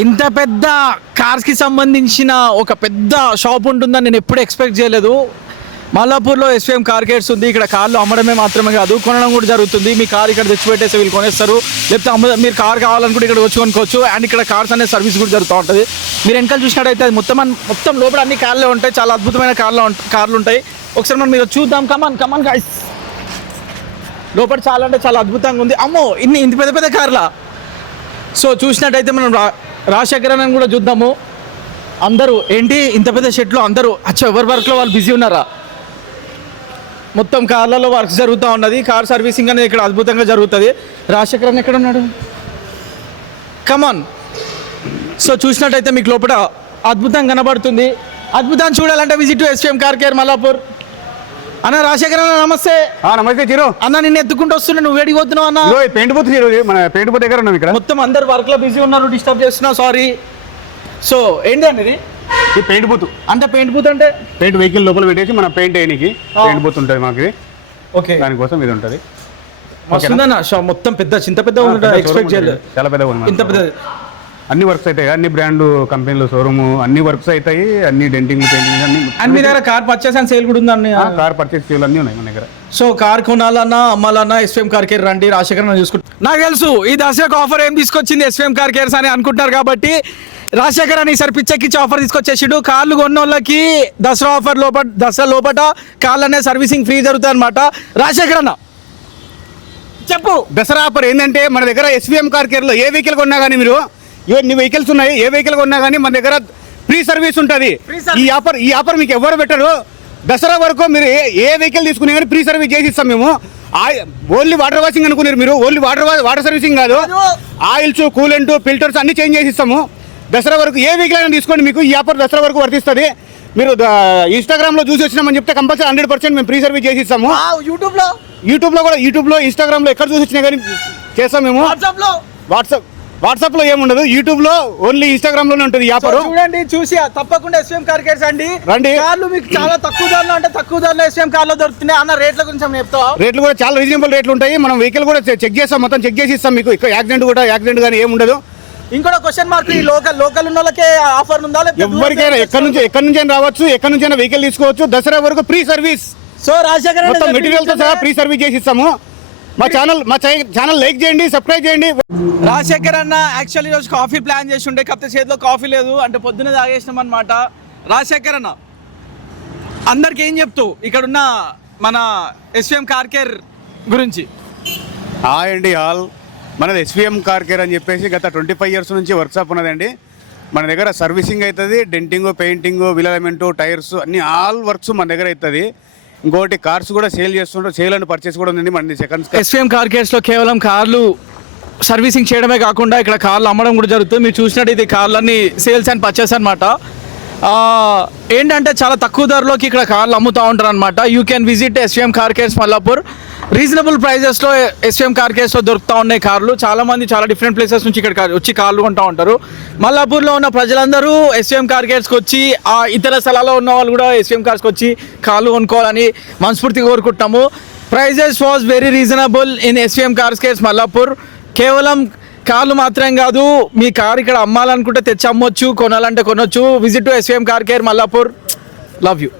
ఇంత పెద్ద కార్స్కి సంబంధించిన ఒక పెద్ద షాప్ ఉంటుందని నేను ఎప్పుడు ఎక్స్పెక్ట్ చేయలేదు. మల్లాపూర్లో ఎస్విఎం కార్ కేర్స్ ఉంది. ఇక్కడ కార్లు అమ్మడమే మాత్రమే కాదు, కొనడం కూడా జరుగుతుంది. మీ కార్ ఇక్కడ తెచ్చిపెట్టేసి వీళ్ళు కొనేస్తారు, లేకపోతే మీరు కార్ కావాలనుకుంటే ఇక్కడ వచ్చి కొనుక్కోవచ్చు. అండ్ ఇక్కడ కార్స్ అనే సర్వీస్ కూడా జరుగుతూ ఉంటుంది. మీరు వెనకాల చూసినట్టయితే అది మొత్తం లోపల అన్ని కార్లే ఉంటాయి. చాలా అద్భుతమైన కార్లు ఉంటాయి. ఒకసారి మనం మీరు చూద్దాం. కమాన్ గైస్, లోపల చాలా అంటే చాలా అద్భుతంగా ఉంది. అమ్మో, ఇంత పెద్ద పెద్ద కార్లా. సో చూసినట్టయితే మనం రాజశేఖర్ అని కూడా చూద్దాము. అందరూ ఏంటి ఇంత పెద్ద షెట్లో అందరూ ఎవరి వర్క్లో వాళ్ళు బిజీ ఉన్నారా? మొత్తం కార్లలో వర్క్ జరుగుతూ ఉన్నది. కార్ సర్వీసింగ్ అనేది ఇక్కడ అద్భుతంగా జరుగుతుంది. రాజశేఖర్ అని ఎక్కడ ఉన్నాడు? కమాన్. సో చూసినట్టయితే మీకు లోపల అద్భుతం కనబడుతుంది. అద్భుతాన్ని చూడాలంటే visit to SVM car care Mallapur. అన్న రాజశేఖర్ అన్న నమస్తే. నమస్తే జీరో అన్న, నిన్ను ఎత్తుకుంటూ వస్తున్నా, నువ్వు వేడికి పోతున్నావు అన్న. పెయింట్ బూత్ జీరో, మన పెయింట్ బూత్ దగ్గర ఉన్నాం. ఇక్కడ మొత్తం అందరు వర్క్ లో బిజీ ఉన్నారు, డిస్టర్బ్ చేస్తున్నా, సారీ. సో ఏంటి అనేది ఈ పెయింట్ బూత్ అంటే? పెయింట్ బూత్ అంటే పెయింట్ వెహికల్ లోపల పెట్టేసి మన పెయింట్ వేయడానికి పెయింట్ బూత్ ఉంటుంది మాకు. ఓకే, దానికోసం ఇది ఉంటుంది. మొత్తం చింత పెద్ద ఎక్స్పెక్ట్ చేయలేదు. చాలా పెద్దగా ఉంది. ఇంత పెద్ద అన్ని వర్క్స్ అవుతాయి, అన్ని బ్రాండ్ కంపెనీలు షోరూమ్ అన్ని వర్క్స్ అవుతాయి, అన్ని డెంటింగ్ పెయింటింగ్ అన్ని. అండ్ మీ దగ్గర కార్ పర్చేస్ అండ్ సేల్ కూడా ఉందండి? కార్ పర్చేస్ సేల్ అన్ని ఉన్నాయి మన దగ్గర. సో కార్ కొనాలన్నా అమ్మాలన్నా ఎస్విఎం కార్ కేర్ రండి. రాజశేఖర్ చూసుకుంటా. నాకు తెలుసు ఈ దసరాకు ఆఫర్ ఏం తీసుకొచ్చింది ఎస్విఎం కార్ కేర్స్ అని అనుకుంటున్నారు కాబట్టి రాజశేఖర్ అని ఈసారి పిచ్చెక్కిచ్చి ఆఫర్ తీసుకొచ్చేసిండు. కార్లు కొన్న వాళ్ళకి దసరా లోపల కార్లు అనే సర్వీసింగ్ ఫ్రీ జరుగుతుంది అనమాట. రాజశేఖర్ అన్న చెప్పు. దసరా ఆఫర్ ఏంటంటే మన దగ్గర ఎస్విఎం కార్ కేర్లో ఏ వెహికల్ కొన్నా కానీ మీరు ఇవన్నీ వెహికల్స్ ఉన్నాయి, ఏ వెహికల్ కొన్నా కానీ మన దగ్గర ఫ్రీ సర్వీస్ ఉంటుంది. ఈ ఆఫర్ మీకు ఎవరు పెట్టరు. దసరా వరకు మీరు ఏ వెహికల్ తీసుకునే కానీ ఫ్రీ సర్వీస్ చేసి ఇస్తాం మేము. ఓన్లీ వాటర్ వాషింగ్ అనుకున్నారు మీరు, ఓన్లీ వాటర్ సర్వీసింగ్ కాదు, ఆయిల్స్, కూలెంట్, ఫిల్టర్స్ అన్ని చేంజ్ చేసి ఇస్తాము. దసరా వరకు ఏ వెహికల్ అయినా తీసుకోండి, మీకు ఈ ఆఫర్ దసరా వరకు వర్తిస్తుంది. మీరు ఇన్స్టాగ్రామ్ లో చూసి వచ్చినామని చెప్తే కంపల్సరీ 100% మేము ఫ్రీ సర్వీస్ చేసి ఇస్తాము. యూట్యూబ్ లో ఇన్స్టాగ్రామ్ లో ఎక్కడ చూసి వచ్చినా కానీ చేస్తాం మేము. వాట్సాప్ లో ఏముండదు, యూట్యూబ్ లో ఓన్లీ ఇన్స్టాగ్రామ్ లోనే ఉంటుంది. చూడండి, చూసి తప్పకుండా ఎస్విఎం కార్ కేర్స్ అండి రండి. కార్లు మీకు చాలా తక్కువ ధరలో అంటే తక్కువ ధరలో ఎస్విఎం కార్లో దొరుకుతున్నాయి. అన్న రేట్ల గురించి చెప్తావా? రేట్లు కూడా చాలా రీజనబుల్ రేట్లు ఉంటాయి. మనం వెహికల్ కూడా చెక్ చేస్తాం, మొత్తం చెక్ చేసి ఇస్తాం మీకు. యాక్సిడెంట్ కానీ ఏముండదు. ఇంకోటి క్వశ్చన్ మార్క్, ఈ లోకల్ ఉన్న వాళ్ళకే ఆఫర్ ఉందా? ఎవరికైనా ఎక్కడి నుంచి రావచ్చు, ఎక్కడి నుంచి వెహికల్ తీసుకోవచ్చు. దసరా వరకు ఫ్రీ సర్వీస్. సో రాజశేఖర్ మొత్తం మెటీరియల్ తో సహా ఫ్రీ సర్వీస్ చేసి ఇస్తాము. మా ఛానల్ లైక్ చేయండి, సబ్స్క్రైబ్ చేయండి. రాజశేఖర్ అన్న యాక్చువల్లీ రోజు కాఫీ ప్లాన్ చేసి ఉండే, కాకపోతే చేతిలో కాఫీ లేదు అంటే పొద్దున్నే తాగేసినాం అనమాట. రాజశేఖర్ అన్న అందరికి ఏం చెప్తూ ఇక్కడున్న మన ఎస్విఎం కార్ కేర్ గురించి? హాయ్ అండి ఆల్, మనది ఎస్విఎం కార్ కేర్ అని చెప్పేసి గత 25 years నుంచి వర్క్షాప్ ఉన్నదండి. మన దగ్గర సర్వీసింగ్ అవుతుంది, denting, painting, wheel alignment, tyres అన్ని ఆల్ వర్క్స్ మన దగ్గర అవుతుంది. ఇంకోటి కార్స్ కూడా సేల్ చేస్తుంటారు, సేల్ అండ్ పర్చేస్ కూడా ఉంది. మన సెకండ్స్ ఎస్విఎం కార్ కేర్స్ లో కేవలం కార్లు సర్వీసింగ్ చేయడమే కాకుండా ఇక్కడ కార్లు అమ్మడం కూడా జరుగుతుంది. మీరు చూసినట్టు ఇది కార్లన్నీ సేల్స్ అండ్ పర్చేస్ అనమాట. ఏంటంటే చాలా తక్కువ ధరలోకి ఇక్కడ కార్లు అమ్ముతూ ఉంటారు అనమాట. You can visit SVM car cares Mallapur. Reasonable ప్రైజెస్లో ఎస్విఎం కార్ కేర్స్లో దొరుకుతూ ఉన్నాయి కార్లు. చాలామంది చాలా డిఫరెంట్ ప్లేసెస్ నుంచి ఇక్కడ వచ్చి కార్లు కొంటూ ఉంటారు. మల్లాపూర్లో ఉన్న ప్రజలందరూ ఎస్విఎం కార్ కేర్స్కి వచ్చి ఇతర స్థలాల్లో ఉన్న వాళ్ళు కూడా ఎస్విఎం కార్స్కి వచ్చి కార్లు కొనుక్కోవాలని మనస్ఫూర్తిగా కోరుకుంటాము. Prices was very reasonable in SVM car cares Mallapur. కేవలం కార్లు మాత్రం కాదు, మీ కార్ ఇక్కడ అమ్మాలనుకుంటే తెచ్చి అమ్మొచ్చు, కొనాలంటే కొనొచ్చు. Visit to SVM car care Mallapur. Love you.